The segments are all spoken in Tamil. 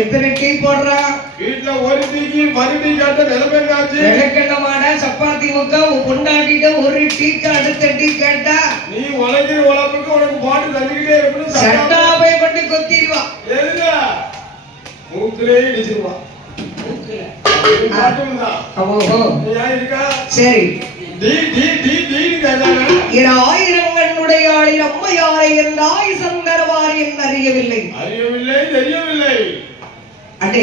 எத்தனை டீ போடுறான் வீட்டுல ஒரு டீக்கு மறுபடி கேட்ட நிலைமையாச்சு விளக்கெண்ணமாடா சப்பாத்தி முக்கா பொண்டாட்டிட்ட ஒரு டீக்கு அடுத்த டீ கேட்டா நீ உழைக்கிற உழைப்புக்கு உனக்கு பாட்டு தந்துக்கிட்டே இருக்கணும் சட்டாவை கொண்டு கொத்திடுவா எதுல மூக்கிலே இடிச்சிருவா சரி ஆயிரங்களுடைய அம்மையாரை என்றாய் சந்தரவாரி என்று அறியவில்லை தெரியவில்லை அடே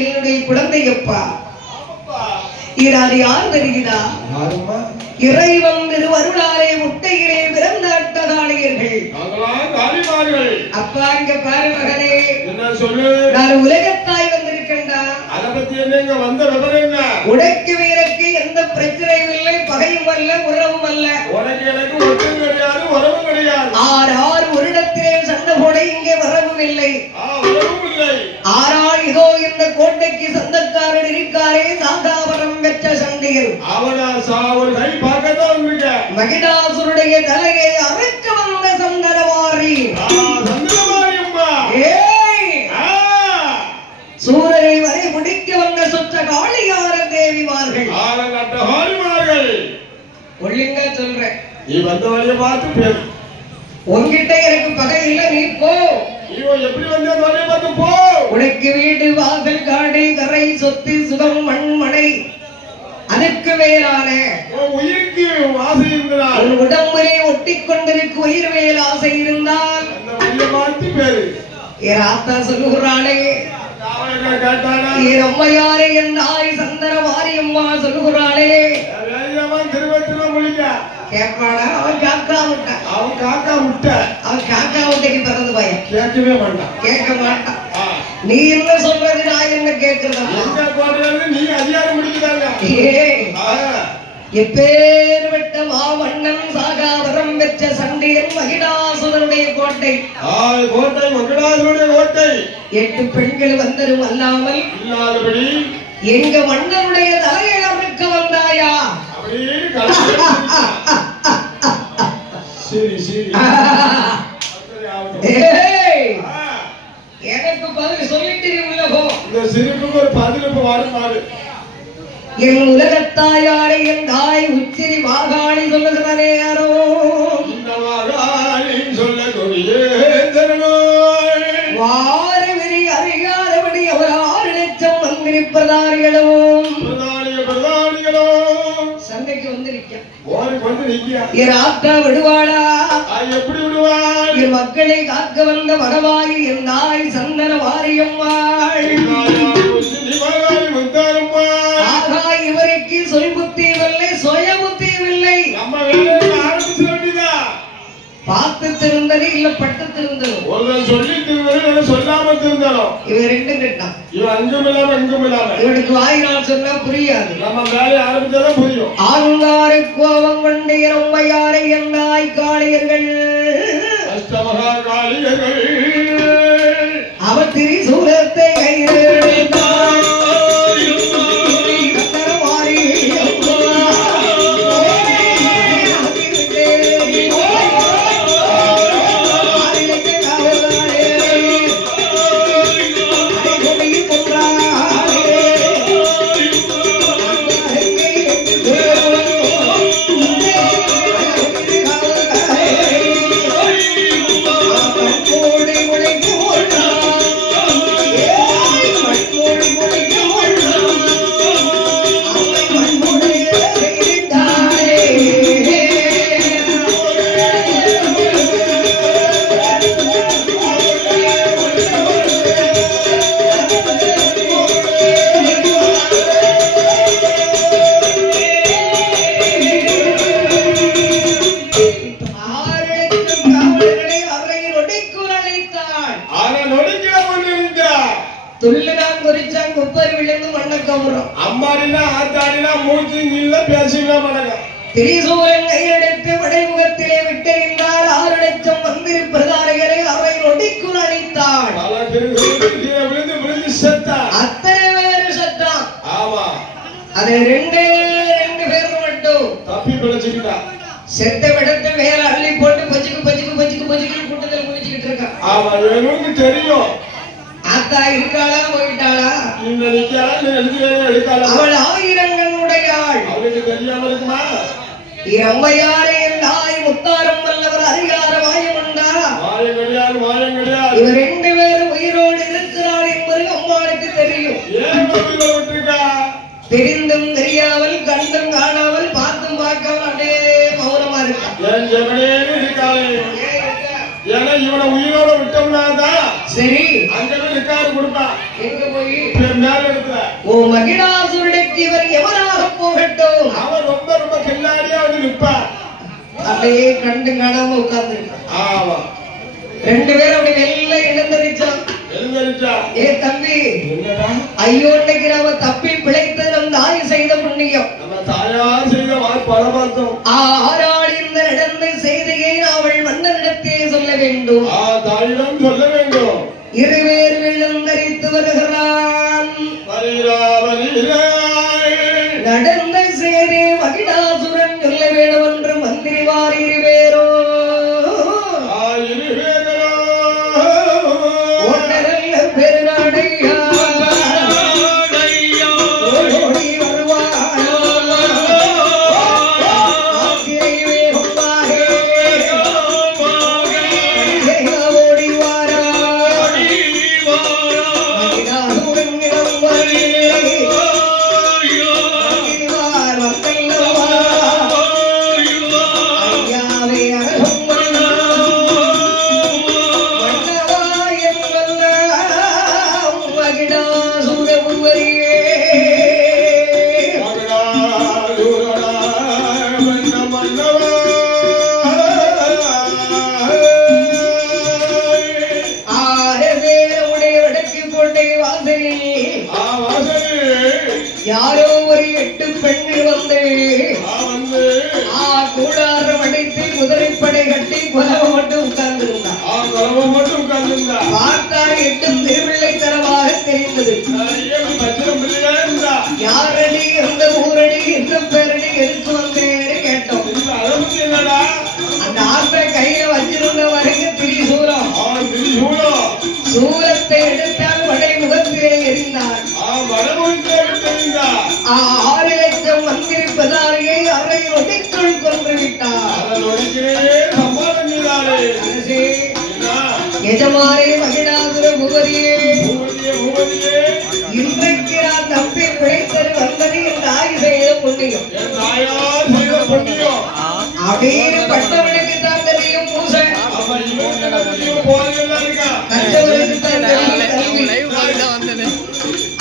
என்னுடைய குழந்தையப்பா அது யார் தெரியுதா இறைவன் திருவருளாலே முட்டையிலே பிறந்த அட்டகாளியர்கள் அப்பா இங்க பாரு மகனே என்ன சொல்லு நான் உலகத்தாய் வந்திருக்கேன்டா அதை பத்தி என்ன வந்த விவரம் என்ன உடைக்கு வீரக்கு எந்த பிரச்சனையும் இல்லை பகையும் அல்ல உறவும் அல்ல உனக்கு எனக்கு ஒட்டும் கிடையாது உறவும் கிடையாது 6 வருடத்திலே சண்டை போட இங்கே வரவும் இல்லை ஆனால் இதோ இந்த கோட்டைக்கு சொந்தக்காரர் இருக்காரே சாகாவரம் பெற்ற சண்டையில் மகிடாசுருடைய தலையை அறுக்க வந்த சந்தனவாரி சூரரை வரை முடிக்க வந்த சொற்ற காளியார தேவிமார்கள் ஒழுங்கா சொல்றேன் நீ வந்த வழியை பார்த்து பேசு உன்கிட்ட எனக்கு பகை இல்ல நீ போ எப்படி வந்த வழியை பார்த்து போ உனக்கு வீடு வாசல் காடு கரை சொத்து சுகம் மண்மனை அதுக்கு மேலான உயிருக்கு ஆசை இருந்தால் உன் உடம்புலே ஒட்டி கொண்டிருக்கு உயிர் மேல் ஆசை இருந்தால் அந்த வழியை பார்த்து பேரு என் ஆத்தா சொல்லுகிறாளே அம்மையாரே என் நாய் சந்தன மாரியம்மா சொல்லுகிறாளே கேட்பானா அவன் காக்கா முட்டை அவன் காக்கா முட்டைக்கு பிறந்து பையன் கேட்கவே மாட்டான் கேட்க மாட்டான் நீ என்ன சொல்றது நான் என்ன கேட்கறது நீ அதிகாரம் முடிக்கிறாங்க எப்பேற்பட்ட மாவண்ணன் சாகாவரம் பெற்ற சண்டையன் மகிடாசுரனுடைய கோட்டை மகிடாசுரனுடைய கோட்டை 8 பெண்கள் வந்தரும் அல்லாமல் இல்லாதபடி எங்க மன்னருடைய தலையை அறுக்க வந்தாயா எனக்கு பதில் சொல்லிட்டு உள்ளபோ இந்த சிரிப்புக்கு ஒரு பதில் இப்ப வாருமாறு என் உலகத்தாயாரை என் தாய் உச்சிரி மாகாணி சொல்லுகிறாரே யாரோ இந்த மாகாணி சொல்லக்கூடிய வாரி விரி அறியாதபடி அவர் 6 லட்சம் மந்திரி பிரதானிகளும் சண்டைக்கு வந்திருக்கேன் என் ஆத்தா விடுவாளா எப்படி விடுவாள் என் மக்களை காக்க வந்த மகவாயி என் தாய் சந்தன வாரியம்மாள் இவருக்கு சொல் புத்தியும் இல்லை சுய புத்தியும் இல்லை பார்த்து திருந்தது இல்ல பட்டு திருந்தது சொல்லி திருந்தது சொல்லாம திருந்தோம் இவன் 2 கட்டான் இவன் அங்கும் இல்லாம இவனுக்கு வாயினால் சொன்னா புரியாது நம்ம வேலையை ஆரம்பிச்சாதான் புரியும் ஆங்காரை கோபம் கொண்டு அம்மையாரை என்னாய் காளியர்கள் அஷ்டமகா காளியர்கள் அவர் திரிசூலத்தை துள்ளுதான் குறிச்சான் குப்பர் விழுந்து மண்ணை கவுறோம். அம்மாடினா ஆத்தாடினா மூச்சு நில்ல பேசினா மடங்க. திரிசூலன் கையெடுத்து வடைமுகத்திலே விட்டெறிந்தால் 6 லட்சம் மந்திரி பிரதாரிகளை அரை நொடிக்குள் அழித்தாள். பல கீழே விழுந்து விழுந்து செத்தான். அத்தனை பேரு செத்தான். ஆமா. அது ரெண்டு பேர் மட்டும் தப்பி பிழைச்சுக்கிட்டான். செத்த விடத்தை வேற அள்ளி போட்டு பச்சுக்கு கூட்டத்தில் முடிச்சுக்கிட்டு இருக்கான். ஆமா, எனக்கு தெரியும். ஆத்தா இருக்காளா போயிட்டாளா? இந்த நிக்காளா எடுக்காளா? அவள் ஆயிரங்கள் உடையாள். அவளுக்கு தெரியாம இருக்குமா? இரம்மையாரே நாய் முத்தாரம் வல்லவர் அதிகார மாயமுண்டா? மாயம் கிடையாது. இவர் 2 பேரும் உயிரோடு இருக்கிறார் என்பது அம்மாளுக்கு தெரியும். ஏன் விட்டுருக்கா? தெரிந்தும் தெரியாமல் கண்டும் காணாமல் பார்த்தும் பார்க்காமல் அப்படியே மௌனமா இருக்கா. என் ஜெகனேன்னு இருக்காளே. ஏன்னா இவனை உயிரோட விட்டோம்னாதான் சரி அங்க நிக்காரு கொடுப்பான். எங்க போய் மேல இடத்துல ஓ மகிடாசுரனுக்கு இவர் எவராக போகட்டும். அவன் ரொம்ப கில்லாடியா வந்து நிற்பான். அப்படியே கண்டு காணாம உட்கார்ந்து இருக்கான். ஆமா. 2 பேரும் அப்படி வெள்ளை எழுந்தரிச்சான். ஏ தம்பி, ஐயோ இன்னைக்கு நாம தப்பி பிழைத்தது நம் தாய் செய்த புண்ணியம். நம்ம தாயார் செய்த பரமார்த்தம். ஆராள் இந்த நடந்த செய்தியை அவள் மன்னரிடத்தே சொல்ல வேண்டும். தாயிடம் சொல்ல வேண்டும். இருவேறு விழுந்தரித்து வருகிறான். நடந்த செய்தி மகிடாசுரன் சொல்ல வேண்டும் என்று மந்திரிவார் இருவேரோ பெருநாடையா யாரோ ஒரு 8 பெண்கள் வந்து கூடாரம் அடைத்து குதிரைப்படை கட்டி குலவை மட்டும் உட்கார்ந்திருந்தார். பார்த்தால் 8 திருவிள்ளை தரமாக தெரிந்தது. யாரடி எந்த ஊரடி எந்த பேரடி எதுக்கு வந்தேன்னு கேட்டோம். அந்த ஆற்றை கையில வச்சிருந்த வரைக்கும் திரிசூலம். சூலத்தை எடுத்தால் வடை முகத்திலே எரிந்தார். 6 லட்சம் மந்திரி பிரதாரியை அரை நொடிக்குள் கொன்று விட்டார். எஜமானே மகிடாசுர புகரியே, இன்றைக்கு நான் தப்பி பிழைத்தது வந்தது என் தாய் செய்த புண்ணியம். அப்படின்னு பட்டவனுக்கு தான் தெரியும் பூசை, கற்றவனுக்கு தான் தெரியும் கல்வி.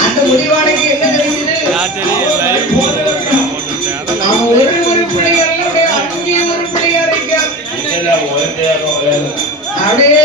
அந்த முடிவானுக்கு என்ன தெரியுது? அவன் ஒரு பிள்ளையார் 5 ஒரு பிள்ளையா இருக்கான். அப்படியே